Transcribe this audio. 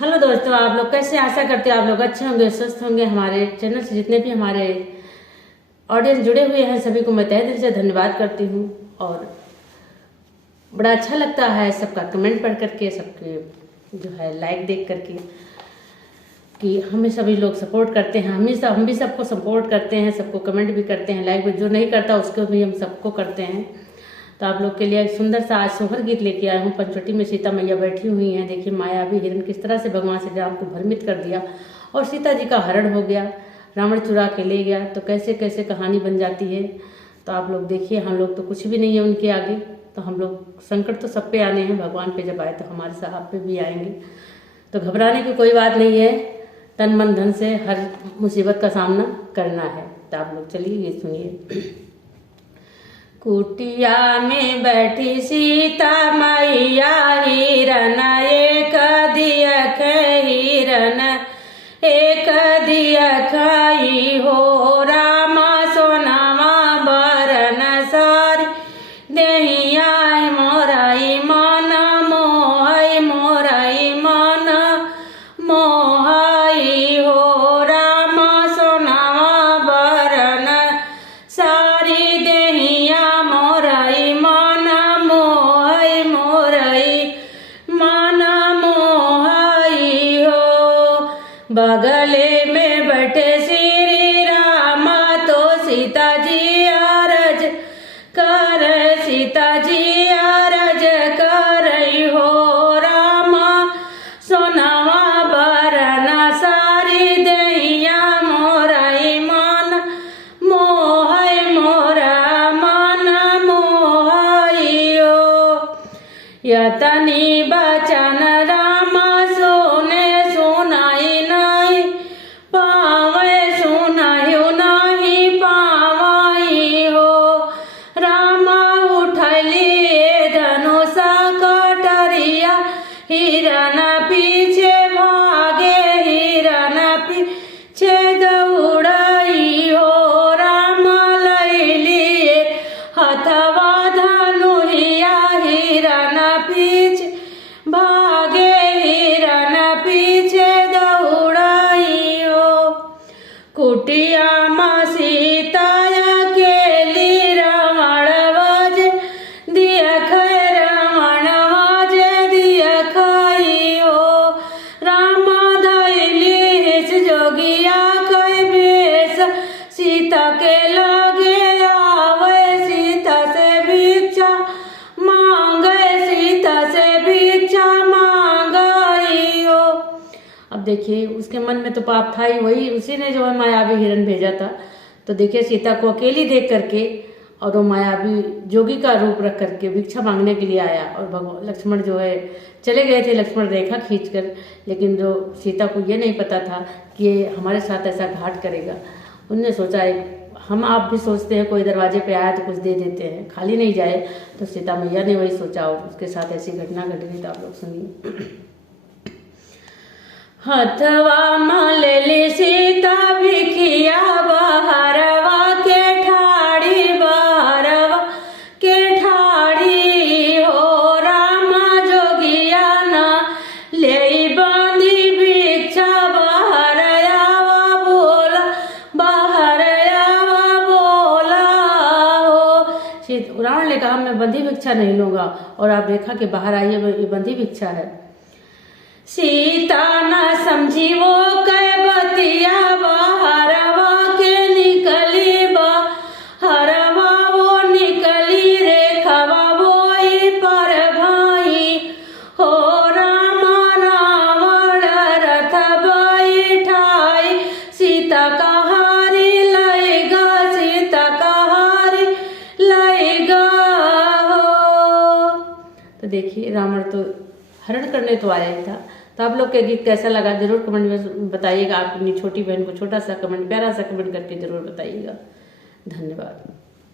Hello दोस्तों, आप लोग कैसे? आशा करते हैं आप लोग अच्छे होंगे, स्वस्थ होंगे। हमारे चैनल से जितने भी हमारे ऑडियंस जुड़े हुए हैं सभी को मैं तहे दिल से धन्यवाद करती हूँ। और बड़ा अच्छा लगता है सबका कमेंट पढ़ करके, सबके जो है लाइक देख करके कि हमें सभी लोग सपोर्ट करते हैं। हम भी सबको सपोर्ट करते हैं, सबको कमेंट भी करते हैं, लाइक भी जो नहीं करता उसको भी हम सबको करते हैं। तो आप लोग के लिए एक सुंदर सा आज सोहर गीत लेके आया हूँ। पंचवटी में सीता मैया बैठी हुई हैं। देखिए मायावी हिरण किस तरह से भगवान श्री राम को भ्रमित कर दिया और सीता जी का हरण हो गया, रावण चुरा के ले गया। तो कैसे कैसे कहानी बन जाती है। तो आप लोग देखिए, हम लोग तो कुछ भी नहीं है उनके आगे। तो हम लोग संकट तो सब पे आने हैं, भगवान पे जब आए तो हमारे साथ आप पे भी आएंगे। तो घबराने की कोई बात नहीं है, तन मन धन से हर मुसीबत का सामना करना है। तो आप लोग चलिए ये सुनिए। कुटिया में बैठी सीता मैया, हिरन एक दियख हिरन एक दियख हो राम सोनामा बरन सारी देहिया मोराई मन मोहई मोराई मन मोहई हो राम सोनामा बरन सारी देहिया मोराई मन मोहई मोराई मन मोहई हो। बगले में बैठे श्री राम तो सीता जी अरज कर, सीता जी अरज कर हो राम सोनावा बरन सारी देहिया मोराई मन मोहई मोरा मन मोहई हो। यतनी बचन राम सोने सुनाई नहीं पावे, सुनाई नहीं पावाई हो। राम उठली धनुषा कटरिया, हिरन पीछे भागे हिरन पीछे दौड़ई हो। राम लैली हथवा धनुहिया, हिरन पीछे भागे हिरन पीछे दौड़ई हो। कुटिया में सीता अकेली रावण वज दियख रावण वज दियखई हो। राम धैली हिस जोगिया कई बेस, सीता के लगे आवे सीता से भिक्षा मांगे, सीता से भिक्षा मांगई हो। अब देखिए उसके मन में तो पाप था ही, वही उसी ने जो है मायावी हिरण भेजा था। तो देखिए सीता को अकेली देख करके और वो मायावी जोगी का रूप रख करके भिक्षा मांगने के लिए आया। और भगवान लक्ष्मण जो है चले गए थे, लक्ष्मण रेखा खींचकर। लेकिन जो सीता को ये नहीं पता था कि ये हमारे साथ ऐसा घाट करेगा। उनने सोचा हम आप भी सोचते हैं कोई दरवाजे पे आया तो कुछ दे देते हैं, खाली नहीं जाए। तो सीता मैया ने वही सोचा और उसके साथ ऐसी घटना घट गई। तो आप लोग सुनिए। हथवा मलेली सीता भिखिया, बहरवा के ठाड़ी बहरवा के ठाड़ी हो। राम जोगिया ना ले बांधी भिक्षा, बहरयावा बोला बहरयावा बोला हो। रावण ने कहा मैं बंधी भिक्षा नहीं लूंगा और आप रेखा के बाहर आइए, ये बंधी भिक्षा है। सीता न समझी वो कै बतिया, बहरवा के निकली बहरवा वो निकली, रेखवा बोई पर भाई हो। राम रावण रथ बैठाई, सीता का हारी लैगा, सीता का हारी लैगा हो। तो देखिए रावण तो हरण करने तो आया ही था। तो आप लोग के गीत कैसा लगा जरूर कमेंट में बताइएगा। आप अपनी छोटी बहन को छोटा सा कमेंट, प्यारा सा कमेंट करके जरूर बताइएगा। धन्यवाद।